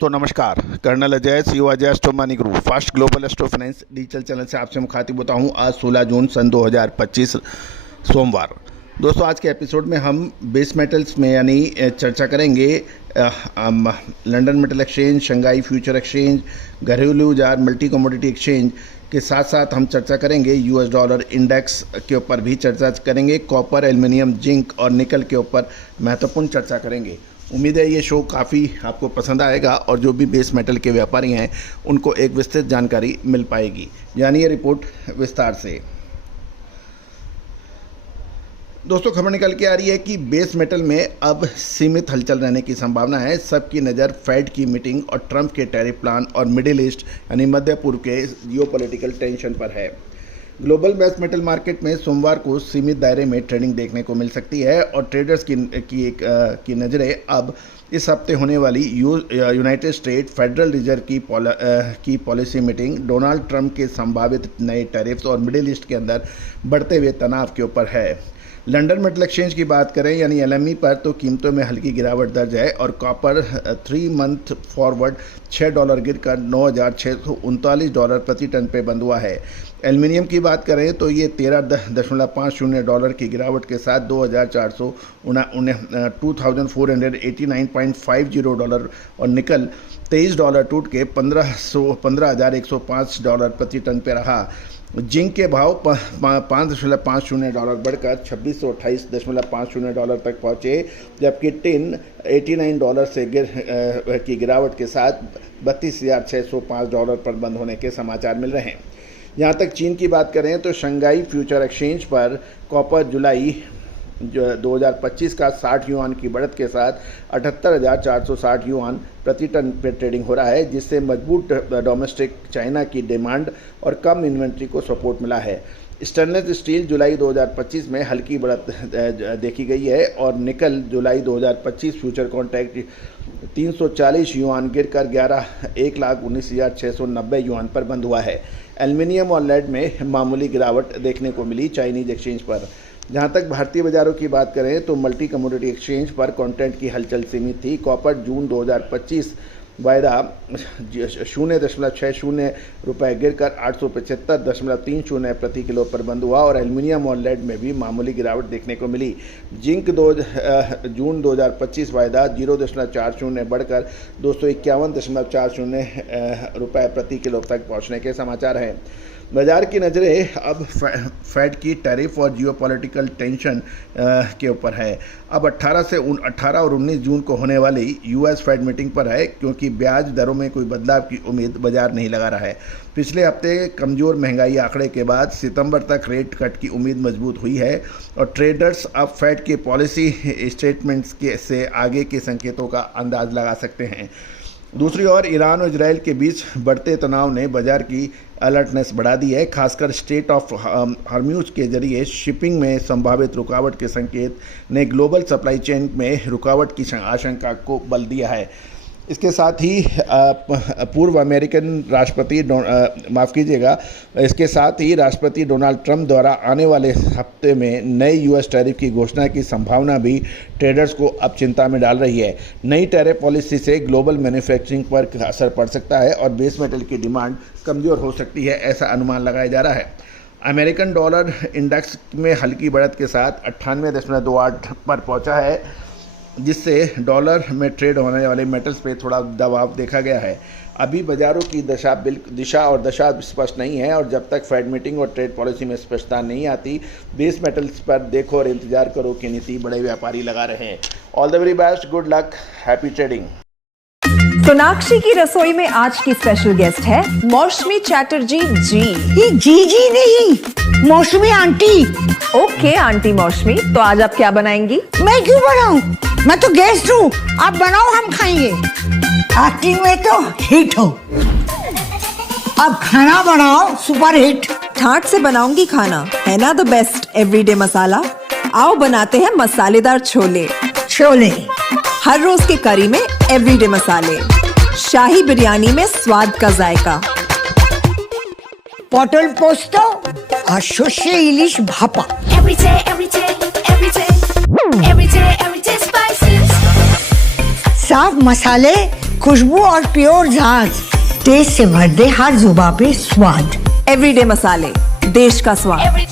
दोस्तों नमस्कार। Colonel Ajay CO Ajay astro money group fast global astro finance digital channel से आपसे मुखातिब होता हूं। आज 16 जून सन 2025 सोमवार। दोस्तों आज के एपिसोड में हम बेस मेटल्स में यानी चर्चा करेंगे London metal exchange, Shanghai future exchange, घरेलू बाजार, मल्टी कमोडिटी एक्सचेंज के साथ साथ हम चर्चा करेंगे यूएस डॉलर इंडेक्स के ऊपर भी चर्चा करेंगे। कॉपर, एल्युमिनियम, जिंक और निकल के ऊपर महत्वपूर्ण चर्चा करेंगे। उम्मीद है ये शो काफ़ी आपको पसंद आएगा और जो भी बेस मेटल के व्यापारी हैं उनको एक विस्तृत जानकारी मिल पाएगी। जानिए रिपोर्ट विस्तार से। दोस्तों खबर निकल के आ रही है कि बेस मेटल में अब सीमित हलचल रहने की संभावना है। सबकी नज़र फेड की मीटिंग और ट्रंप के टैरिफ प्लान और मिडिल ईस्ट यानी मध्य पूर्व के जियोपॉलिटिकल टेंशन पर है। ग्लोबल बेस मेटल मार्केट में सोमवार को सीमित दायरे में ट्रेडिंग देखने को मिल सकती है और ट्रेडर्स की नज़रें अब इस हफ्ते होने वाली यूनाइटेड स्टेट फेडरल रिजर्व की पॉलिसी मीटिंग, डोनाल्ड ट्रंप के संभावित नए टैरिफ्स और मिडिल ईस्ट के अंदर बढ़ते हुए तनाव के ऊपर है। लंदन मेटल एक्सचेंज की बात करें यानी एलएमई पर तो कीमतों में हल्की गिरावट दर्ज है और कॉपर 3 मंथ फॉरवर्ड $6 गिरकर $9,639 प्रति टन पे बंद हुआ है। एल्युमिनियम की बात करें तो ये $13.50 की गिरावट के साथ $2,489.50 और निकल $23 टूट के $15,105 प्रति टन पे रहा। जिंक के भाव $5.50 बढ़कर $2628.50 तक पहुँचे, जबकि टिन $89 से की गिरावट के साथ $32,605 पर बंद होने के समाचार मिल रहे हैं। यहाँ तक चीन की बात करें तो शंघाई फ्यूचर एक्सचेंज पर कॉपर जुलाई 2025 का 60 युआन की बढ़त के साथ 78,460 युआन प्रति टन पर ट्रेडिंग हो रहा है, जिससे मजबूत डोमेस्टिक चाइना की डिमांड और कम इन्वेंट्री को सपोर्ट मिला है। स्टेनलेस स्टील जुलाई 2025 में हल्की बढ़त देखी गई है और निकल जुलाई 2025 फ्यूचर कॉन्ट्रैक्ट 340 युआन गिरकर 1,19,690 युआन पर बंद हुआ है। एल्युमिनियम और लेड में मामूली गिरावट देखने को मिली चाइनीज एक्सचेंज पर। जहां तक भारतीय बाजारों की बात करें तो मल्टी कमोडिटी एक्सचेंज पर कंटेंट की हलचल सीमित थी। कॉपर जून 2025 वायदा 0.60 रुपये गिरकर 875.30 प्रति किलो पर बंद हुआ और एल्युमिनियम और लेड में भी मामूली गिरावट देखने को मिली। जिंक जून 2025 वायदा 0.40 बढ़कर 251.40 रुपये प्रति किलो तक पहुंचने के समाचार हैं। बाजार की नज़रें अब फेड की टैरिफ और जियोपॉलिटिकल टेंशन के ऊपर है। अब 18 और 19 जून को होने वाली यूएस फेड मीटिंग पर है, क्योंकि ब्याज दरों में कोई बदलाव की उम्मीद बाजार नहीं लगा रहा है। पिछले हफ्ते कमज़ोर महंगाई आंकड़े के बाद सितंबर तक रेट कट की उम्मीद मजबूत हुई है और ट्रेडर्स अब फेड के पॉलिसी स्टेटमेंट्स से आगे के संकेतों का अंदाज लगा सकते हैं। दूसरी ओर ईरान और इजराइल के बीच बढ़ते तनाव ने बाजार की अलर्टनेस बढ़ा दी है। खासकर स्ट्रेट ऑफ हॉर्म्यूज के जरिए शिपिंग में संभावित रुकावट के संकेत ने ग्लोबल सप्लाई चेन में रुकावट की आशंका को बल दिया है। इसके साथ ही पूर्व अमेरिकन राष्ट्रपति इसके साथ ही राष्ट्रपति डोनाल्ड ट्रंप द्वारा आने वाले हफ्ते में नए यूएस टैरिफ की घोषणा की संभावना भी ट्रेडर्स को अब चिंता में डाल रही है। नई टैरिफ पॉलिसी से ग्लोबल मैन्युफैक्चरिंग पर असर पड़ सकता है और बेस मेटल की डिमांड कमज़ोर हो सकती है, ऐसा अनुमान लगाया जा रहा है। अमेरिकन डॉलर इंडेक्स में हल्की बढ़त के साथ 98.28 पर पहुँचा है, जिससे डॉलर में ट्रेड होने वाले मेटल्स पे थोड़ा दबाव देखा गया है। अभी बाजारों की दिशा और दशा स्पष्ट नहीं है और जब तक फेड मीटिंग और ट्रेड पॉलिसी में स्पष्टता नहीं आती, बेस मेटल्स पर देखो और इंतजार करो की नीति बड़े व्यापारी लगा रहे हैं। All the very best, good luck, happy trading. Sonakshi की रसोई में आज की स्पेशल गेस्ट है मौसमी चैटर्जी जी। ये जी नहीं, मौसमी आंटी। ओके आंटी मौसमी, तो आज आप क्या बनाएंगी? मैं क्यों बनाऊं? मैं तो गेस्ट हूँ, आप बनाओ, हम खाएंगे। एक्टिंग में तो हिट हो, अब खाना बनाओ सुपर हिट। ठाट से बनाऊंगी खाना, है ना द बेस्ट एवरीडे मसाला। आओ बनाते हैं मसालेदार छोले। हर रोज की करी में एवरीडे मसाले, शाही बिरयानी में स्वाद का जायका। पटल पोस्तो और शोषे इलिश भापा। साफ मसाले, खुशबू और प्योर झांझ, टेस्ट से भर दे हर जुबां पे स्वाद। एवरीडे मसाले, देश का स्वाद।